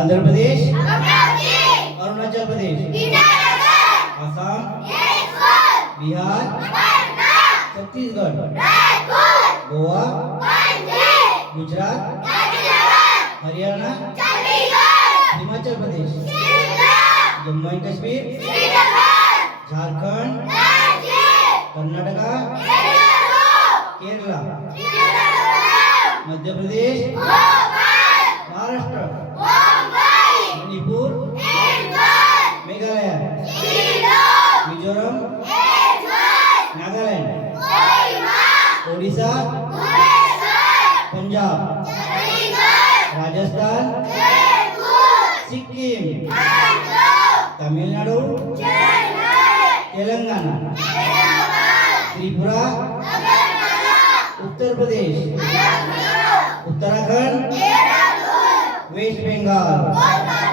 Andhra Pradesh, Arunachal Pradesh, Assam, Bihar, Chhattisgarh, Goa, Gujarat, Haryana, Himachal Pradesh, Jammu and Kashmir, Jharkhand, Karnataka, Kerala, Madhya Pradesh, Maharashtra, Manipur, Meghalaya, Mizoram, Nagaland, Odisha, Punjab, Rajasthan, Sikkim, Tamil Nadu, Telangana, Tripura, Uttar Pradesh, Uttarakhand, West Bengal.